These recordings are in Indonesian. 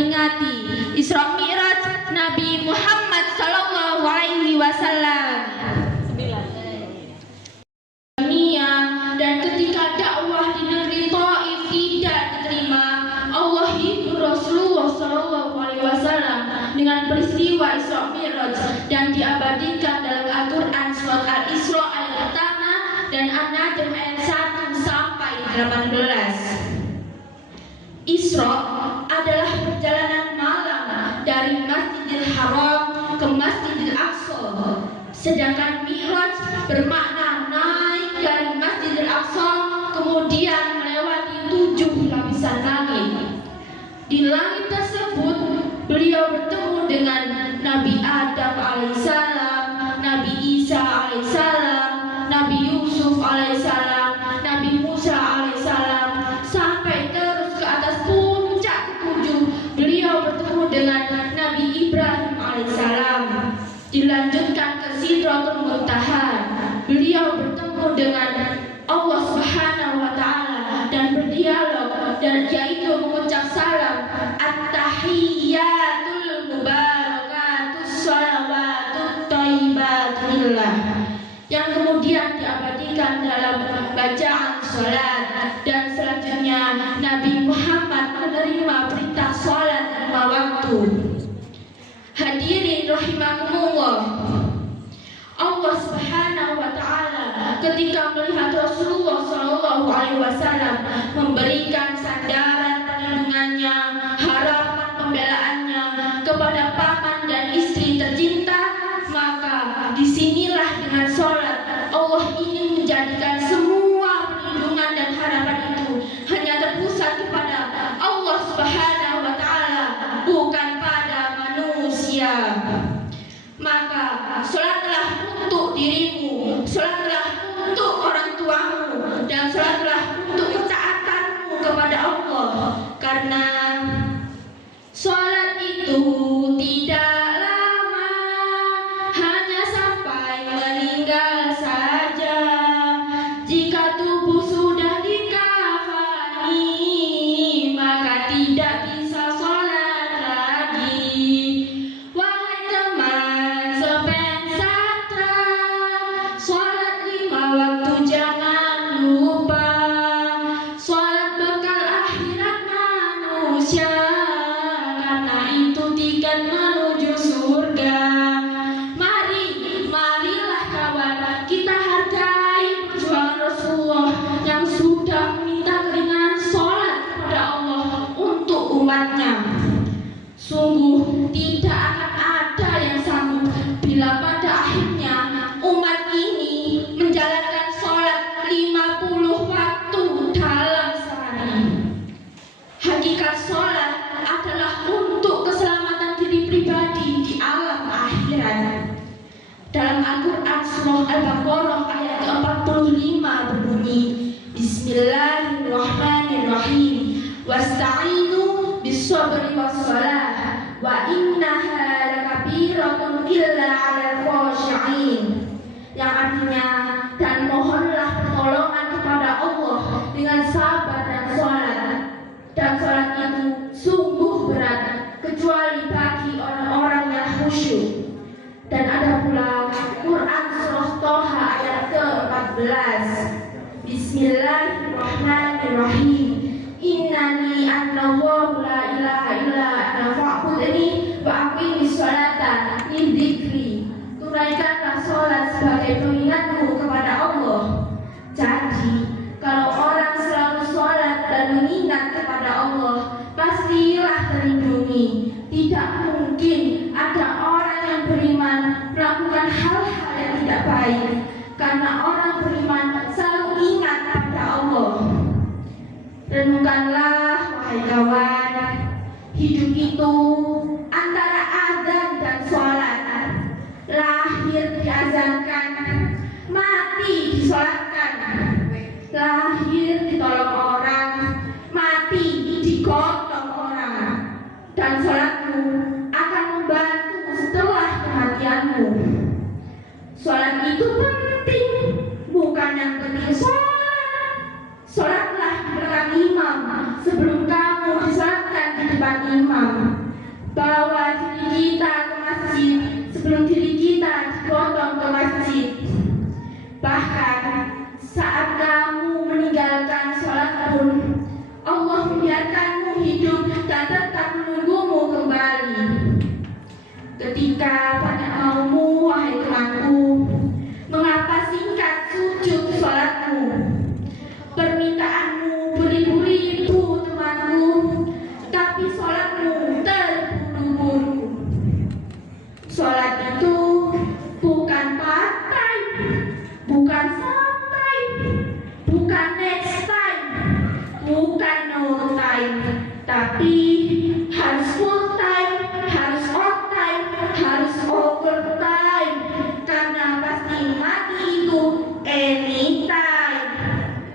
memperingati Isra Mi'raj Nabi Muhammad sallallahu alaihi wasallam. Dan ketika dakwah di negeri Taif tidak diterima, Allah hibur Rasulullah sallallahu alaihi wasallam dengan peristiwa Isra Mi'raj dan diabadikan dalam Al-Qur'an surat Al-Isra ayat pertama dan An-Najm ayat 1 sampai 18. Isra adalah perjalanan malam dari Masjidil Haram ke Masjidil Aqsa, sedangkan Mi'raj bermakna naik dari Masjidil Aqsa kemudian melewati 7 lapisan langit. Di langit tersebut beliau bertemu dengan Nabi Adam alaihissalam, Nabi Isa alaihissalam, Nabi Yusuf alaihissalam, Nabi Musa alaihissalam, sampai terus ke atas puncak ke-7 beliau bertemu dengan Nabi Ibrahim alaihissalam. Dilanjutkan ke Sidratul Muntaha, beliau bertemu dengan Allah Subhanahu wa taala dan berdialog, dan yaitu mengucap salam, at-tahiyyatul mubarakatus shalawatut thayyibatullah, yang kemudian diabadikan dalam bacaan salat. Dan selanjutnya Nabi Muhammad menerima perintah salat 5 waktu. Hadirin rahimakumullah, Allah Subhanahu wa taala ketika melihat Rasulullah sallallahu alaihi wasallam memberikan sandaran perlindungannya, harapan pembelaannya kepada paman dan istri tercinta, maka disinilah dengan sholat Allah ingin menjadikan semua perlindungan dan harapan itu hanya terpusat kepada Allah Subhanahu wa taala, bukan pada manusia. Maka sholatlah untuk dirimu, sholatlah untuk orang tuamu, dan sholatlah untuk ketaatanmu kepada Allah, karena sholat itu tidak lama, hanya sampai meninggal saja. Jika tubuh sudah dikafani, maka tidak bisa sholat lagi. Wahai teman sepensatra, sholat 5 waktu jangan lupa. Sholat bekal akhirat manusia, karena itu tiket menuju surga. Marilah kawan, kita hargai perjuangan Rasulullah yang sudah meminta keringanan sholat kepada Allah untuk umatnya. Sungguh tidak akan ada yang sanggup bila pada akhirnya umat ini menjalankan sholat 50 waktu dalam sehari. Hakikat sholat adalah untuk keselamatan diri pribadi di alam akhirat. Dalam Al-Quran surah Al-Baqarah ayat ke-45 berbunyi, Bismillahirrahmanirrahim, wasta'inu bis-sabri was-salah wa innaha lakabiratun illa 'alal khashi'in, yang artinya, dan mohonlah pertolongan kepada Allah dengan sabar dan sholat, dan sholat itu sungguh berat kecuali bagi orang-orang yang khusyuk. Dan ada pula Quran surah Toha ayat ke-14, Bismillahirrahmanirrahim, innani anallahu la ilaha illa ana fa'budni wa aqimis sholata li dzikri. Tunaikanlah sholat sebagai pengingatmu kepada Allah. Jadi kalau orang selalu sholat dan mengingat kepada Allah, pastilah terlindungi. Tidak mungkin ada orang yang beriman melakukan hal-hal yang tidak baik, karena orang beriman selalu ingat pada Allah. Renungkanlah wahai kawan, hidup itu antara azan dan sholat. Lahir diazankan, mati disolatkan. Lahir ditolong orang, mati digotong orang. Dan sholatmu hidup dan tetap menunggumu kembali. Ketika banyak maumu, wahai temanku, mengapa singkat sujud sholatmu? Permintaanmu beribu-ribu temanku, tapi sholatmu terburu-buru. Sholat itu bukan part-time, bukan sometime, bukan next time, bukan no time, tapi harus full time, harus on time, harus overtime, karena pasti mati itu anytime.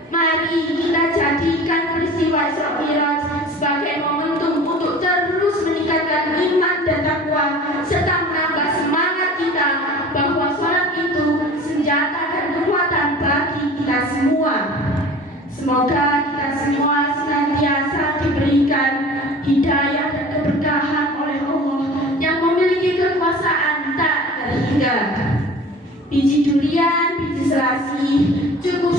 Mari kita jadikan peristiwa Isra Mi'raj sebagai momentum untuk terus meningkatkan iman dan takwa serta menambah semangat kita bahwa sholat itu senjata dan kekuatan bagi kita semua. Semoga kita semua senantiasa diberikan hidayah dan keberkahan oleh Allah yang memiliki kekuasaan tak terhingga. Biji durian, biji selasih, cukup